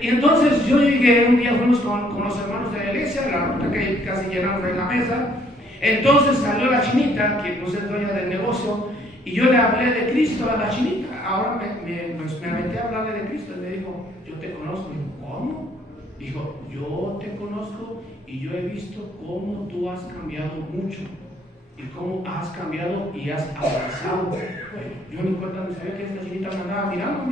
y entonces yo llegué, un día fuimos con los hermanos de la iglesia, la ruta que casi llenamos de la mesa. Entonces salió la chinita, que pues es dueña del negocio, y yo le hablé de Cristo a la chinita. Ahora me aventé a hablarle de Cristo, y me dijo: yo te conozco. Y digo: ¿cómo? Dijo: yo te conozco y yo he visto cómo tú has cambiado mucho y cómo has cambiado y has avanzado. Yo ni cuenta me sabía que esta chinita me andaba mirando.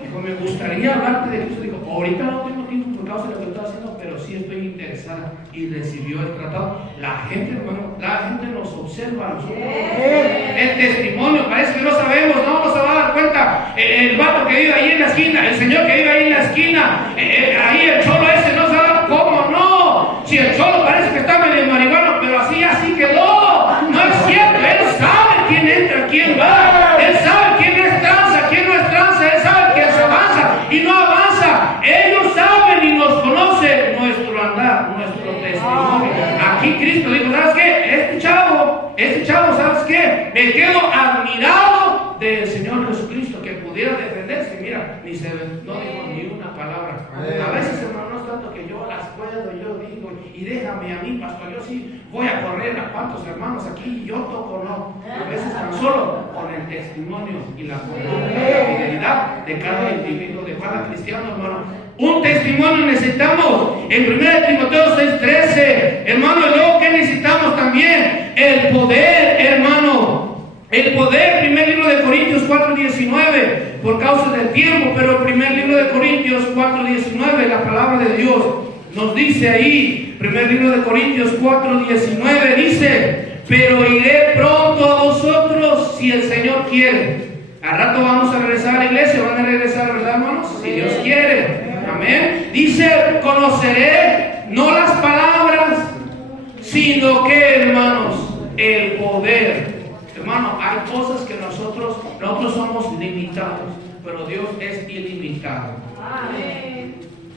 Dijo: me gustaría hablarte de Cristo. Dijo: ahorita no tengo tiempo por causa de lo que estoy haciendo, pero sí estoy interesada. Y recibió el tratado. La gente, hermano, la gente nos observa a nosotros. El testimonio, parece que no sabemos, no nos va a dar cuenta. El vato que vive ahí en la esquina, el señor que vive ahí en la esquina, ahí el cholo ese no sabe cómo no. Si el cholo parece que está medio marihuano, pero así quedó. No es cierto, él sabe quién entra, quién va. Él sabe quién es tranza, quién no es tranza. Él sabe quién se avanza y no avanza. Ellos saben y nos conocen nuestro andar, nuestro testimonio. Aquí Cristo dijo: ¿sabes qué? Este chavo, ¿sabes qué? Me quedo admirado del Señor Jesucristo, que pudiera defenderse. Mira, no dijo ni una palabra. A veces, hermano, no es tanto que yo las puedo, yo digo, y déjame a mí, pastor, yo sí voy a correr a cuantos hermanos aquí, y yo toco, no. A veces tan solo con el testimonio y la conducta, la fidelidad de cada individuo, de cada cristiano, hermano. Un testimonio necesitamos. En 1 Timoteo 6:13, hermano, y luego que necesitamos también el poder, hermano. El poder, primer libro de Corintios 4:19, por causa del tiempo, pero el primer libro de Corintios 4:19, la palabra de Dios nos dice ahí, primer libro de Corintios 4:19, dice: pero iré pronto a vosotros si el Señor quiere. Al rato vamos a regresar a la iglesia, van a regresar, ¿verdad, hermanos? Si Dios quiere. Amén. Dice: conoceré no las palabras, sino que, hermanos, el poder. Hermano, hay cosas que nosotros somos limitados, pero Dios es ilimitado. Amén.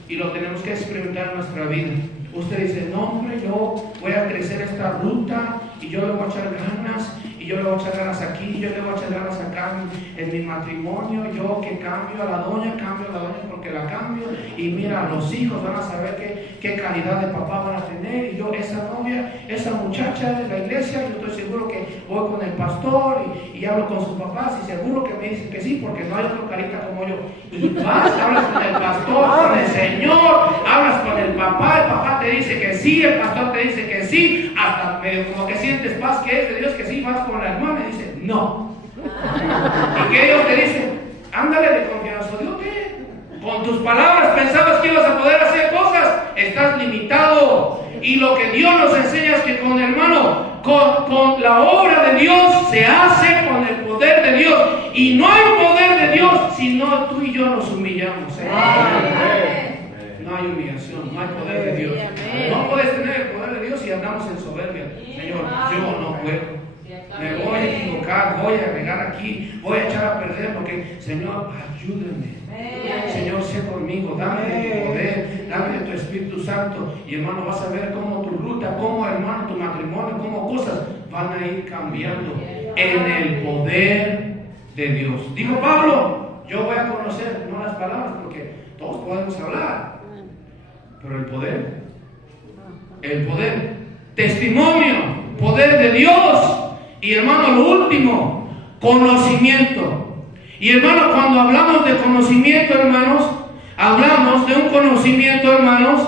Y lo tenemos que experimentar en nuestra vida. Usted dice: no, hombre, yo voy a crecer esta ruta y yo le voy a echar ganas, y yo le voy a echar ganas aquí, y yo le voy a echar ganas acá en mi matrimonio. Yo que cambio a la doña porque la cambio, y mira, los hijos van a saber qué calidad de papá van a tener. Y yo, esa novia, esa muchacha de la iglesia, yo estoy seguro que voy con el pastor y hablo con sus papás, y seguro que me dicen que sí, porque no hay otro carita como yo. Y vas, hablas con el pastor, con el Señor, hablas con el papá te dice que sí, el pastor te dice que sí, hasta medio como que sientes paz, que es de Dios que sí. Vas con la hermana y dice no. Y que Dios te dice: ándale de confianza. Dios, ¿qué? Con tus palabras pensabas que ibas a poder hacer cosas, estás limitado. Y lo que Dios nos enseña es que con con la obra de Dios se hace con el poder de Dios. Y no hay poder de Dios si no tú y yo nos humillamos. no hay humillación, no hay poder de Dios. No puedes tener el poder de Dios si andamos en soberbia. Señor, yo no puedo. Me voy a equivocar, voy a regar aquí, voy a echar a perder porque, Señor, ayúdame. Señor, sé conmigo, dame de tu poder, dame de tu Espíritu Santo. Y hermano, vas a ver cómo tu ruta, cómo hermano, tu matrimonio, cómo cosas van a ir cambiando en el poder de Dios. Dijo Pablo, yo voy a conocer, no las palabras, porque todos podemos hablar, pero el poder, testimonio, poder de Dios. Y hermano, lo último, conocimiento. Y hermano, cuando hablamos de conocimiento, hermanos, hablamos de un conocimiento, hermanos,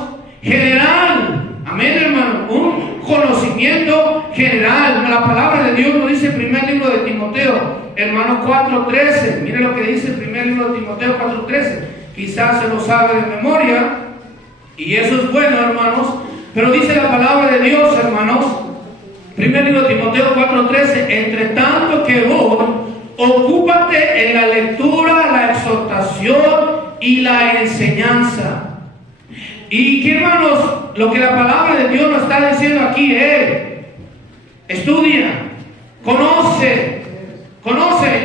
general. Amén, hermano. Un conocimiento general. La palabra de Dios lo dice el primer libro de Timoteo, hermano 4:13. Mire lo que dice el primer libro de Timoteo 4:13. Quizás se lo sabe de memoria, y eso es bueno, hermanos. Pero dice la palabra de Dios, hermanos, primer libro de Timoteo 4:13. Entre tanto que vos ocúpate en la lectura, la exhortación y la enseñanza. Y que, hermanos, lo que la palabra de Dios nos está diciendo aquí es: estudia, conoce,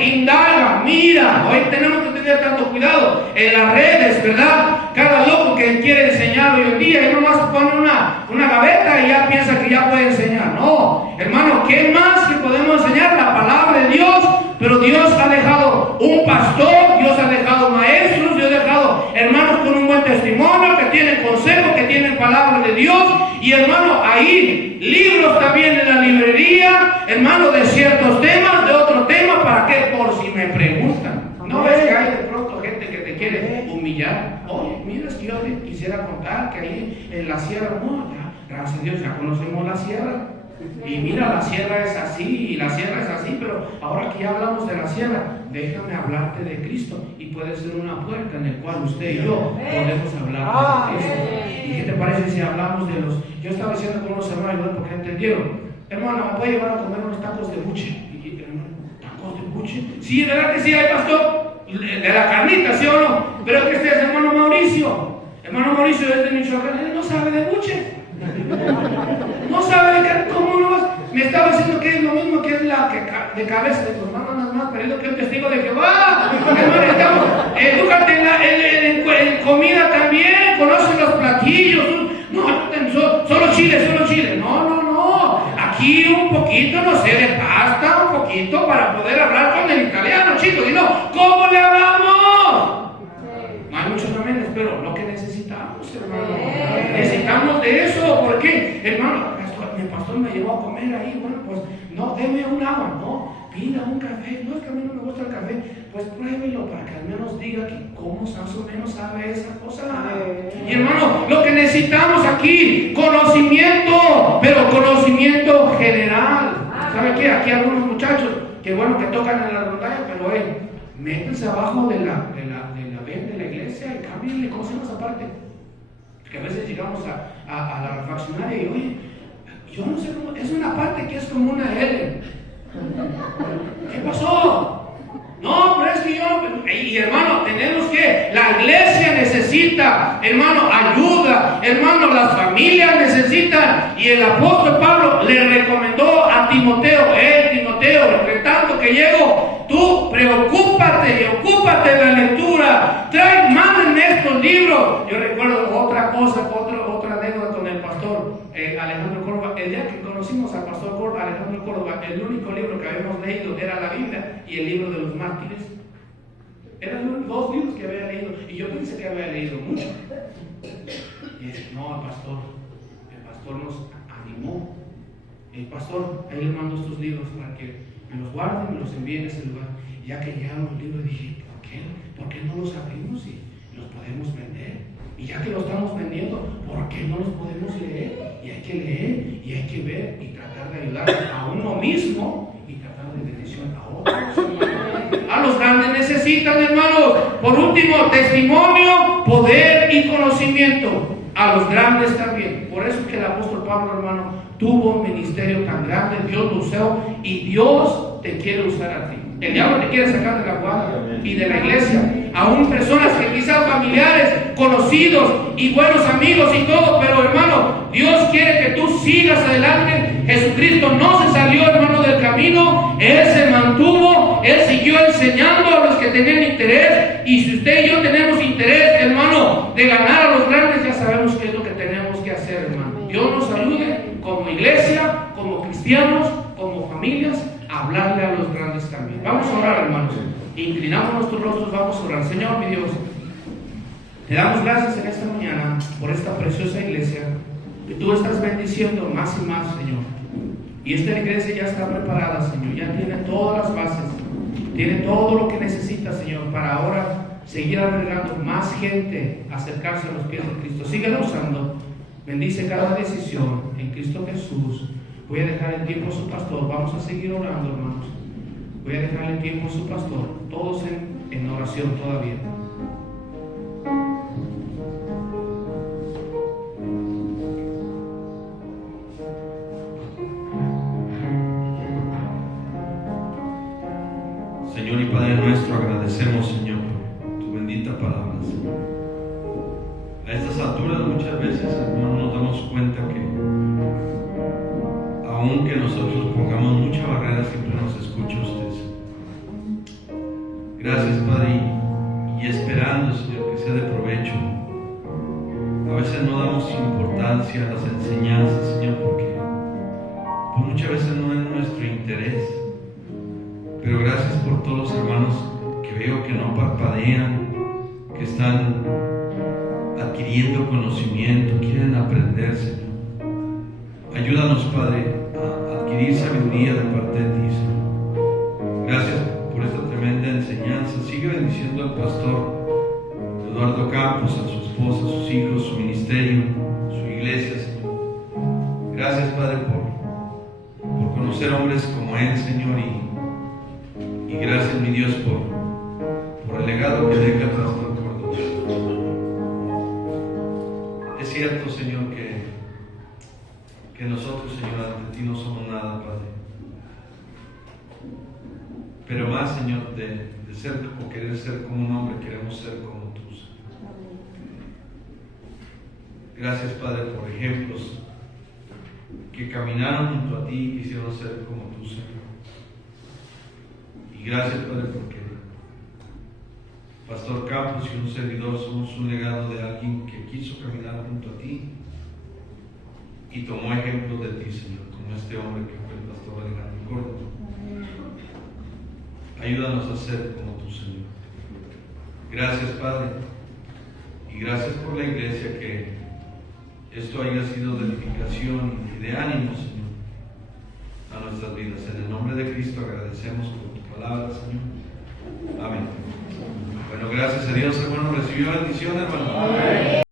indaga, mira. Hoy tenemos que tener tanto cuidado en las redes, ¿verdad? Cada loco que quiere enseñar hoy en día, y nomás pone una gaveta y ya piensa que ya puede enseñar. No, hermano, ¿qué más que podemos enseñar? La palabra de Dios. Pero Dios ha dejado un pastor, Dios ha dejado maestros, Dios ha dejado hermanos con un buen testimonio, que tienen consejo, que tienen palabra de Dios. Y hermano, ahí libros también en la librería, hermano, de ciertos temas, de otro tema. ¿Para qué? Por si me preguntan. ¿No ves que hay de pronto gente que te quiere humillar? Oye, mira, es que yo te quisiera contar que ahí en la sierra, no, ya, gracias a Dios, ya conocemos la sierra. Y mira, la sierra es así, y la sierra es así, pero ahora que ya hablamos de la sierra, déjame hablarte de Cristo, y puede ser una puerta en la cual usted y yo podemos hablar de Cristo. ¿Y qué te parece si hablamos de los... Yo estaba diciendo con unos hermanos, porque entendieron, hermano, ¿me puede llevar a comer unos tacos de buche? Y hermano, ¿tacos de buche? Sí, ¿verdad que sí hay, pastor? De la carnita, ¿sí o no? Pero que este es hermano Mauricio. Hermano Mauricio es de Michoacán, él no sabe de buche. No sabe de qué, ¿cómo no vas? Me estaba diciendo que es lo mismo que es la que de cabeza. Digo, hermano, nada más perdido que un testigo de Jehová. Hermano, estamos, edúcate en comida también, conocen los platillos. No, solo chile. No. Aquí un poquito, no sé, de pasta, un poquito para poder hablar con el italiano, chicos. Y no, ¿cómo le hablamos? No hay muchos amenes, pero lo que necesitamos, hermano, necesitamos de eso. ¿Por qué? Hermano, mi pastor me llevó a comer ahí. Bueno, pues no, deme un agua, no, pida un café. No, es que a mí no me gusta el café. Pues pruébelo para que al menos diga que cómo más o menos sabe esa cosa. Y hermano, lo que necesitamos aquí, conocimiento, pero conocimiento general. ¿Sabe qué? Aquí hay algunos muchachos que bueno, que tocan en la rondalla, pero métanse abajo de la iglesia y cámbienle, ¿cómo se llama esa parte? Que a veces llegamos a la refaccionaria y oye, yo no sé cómo, es una parte que es como una L. ¿Qué pasó? No, pero es que y hermano, tenemos que, la iglesia necesita, hermano, ayuda, hermano, las familias necesitan. Y el apóstol Pablo le recomendó a Timoteo, Timoteo, entre tanto que llego, tú preocúpate y ocúpate de la lectura, mándenme estos libros. Yo recuerdo otra cosa, otra anécdota con el pastor Alejandro Córdoba. El día que conocimos al pastor Alejandro Córdoba, el único libro que habíamos leído era la Biblia y el libro de los mártires. Eran los dos libros que había leído, y yo pensé que había leído mucho. Y no, el pastor nos animó. El pastor, ahí le mando estos libros para que me los guarden y me los envíen en ese lugar. Y ya que llegaron los libros, dije, ¿por qué no los abrimos y los podemos vender? Y ya que los estamos vendiendo, ¿por qué no los podemos leer? Y hay que leer, y hay que ver, y tratar de ayudar a uno mismo, y tratar de bendición a otros. A los grandes necesitan, hermanos. Por último, testimonio, poder y conocimiento. A los grandes también. Por eso es que el apóstol Pablo, hermano, tuvo un ministerio tan grande. Dios lo usó, y Dios te quiere usar a ti. El diablo te quiere sacar de la guarda y de la iglesia. Aún personas que quizás familiares, conocidos y buenos amigos y todo, pero hermano, Dios quiere que tú sigas adelante. Jesucristo no se salió, hermano, del camino. Él se mantuvo, Él siguió enseñando a los que tenían interés. Y si usted y yo tenemos interés, hermano, de ganar a los grandes, ya sabemos qué es lo que tenemos que hacer, hermano. Dios nos ayude como iglesia, como cristianos, como familias, a hablarle a los grandes también. Vamos a orar, hermanos. Inclinamos nuestros rostros, vamos a orar. Señor, mi Dios, te damos gracias en esta mañana por esta preciosa iglesia que tú estás bendiciendo más y más, Señor. Y esta iglesia ya está preparada, Señor, ya tiene todas las bases, tiene todo lo que necesita, Señor, para ahora seguir albergando más gente, acercarse a los pies de Cristo. Síguelo usando, bendice cada decisión en Cristo Jesús. Voy a dejar el tiempo a su pastor, vamos a seguir orando, hermanos. Voy a dejar el tiempo a su pastor, todos en oración todavía. Señor y Padre nuestro, agradecemos, Señor, por tu bendita palabra, Señor. A estas alturas muchas veces, hermano, nos damos cuenta que aunque nosotros pongamos mucha barrera, siempre nos escucha usted, Señor. Gracias, Padre, y esperando, Señor, que sea de provecho. A veces no damos importancia a las enseñanzas, Señor, porque pues muchas veces no es nuestro interés. Pero gracias por todos los hermanos que veo que no parpadean, que están adquiriendo conocimiento, quieren aprender, Señor. Ayúdanos, Padre, a adquirir sabiduría de parte de ti, Señor. Gracias por esta tremenda enseñanza. Sigue bendiciendo al pastor Eduardo Campos, a su esposa, a sus hijos, su ministerio, su iglesia, Señor. Gracias, Padre, por conocer hombres como él, Señor, y gracias, mi Dios, por el legado que deja Pastor Córdoba. Es cierto, Señor, que nosotros, Señor, ante ti no somos nada, Padre. Pero más, Señor, de ser o querer ser como un hombre, queremos ser como tú, Señor. Gracias, Padre, por ejemplos que caminaron junto a ti y quisieron ser como tú, Señor. Y gracias, Padre, porque Pastor Campos y un servidor somos un legado de alguien que quiso caminar junto a ti y tomó ejemplos de ti, Señor, como este hombre que fue el Pastor Alejandro Córdoba. Ayúdanos a ser como tú, Señor. Gracias, Padre, y gracias por la iglesia, que esto haya sido de edificación y de ánimo, Señor, a nuestras vidas. En el nombre de Cristo agradecemos por tu palabra, Señor. Amén. Bueno, gracias a Dios, hermano. Recibió bendición, hermano. Amén.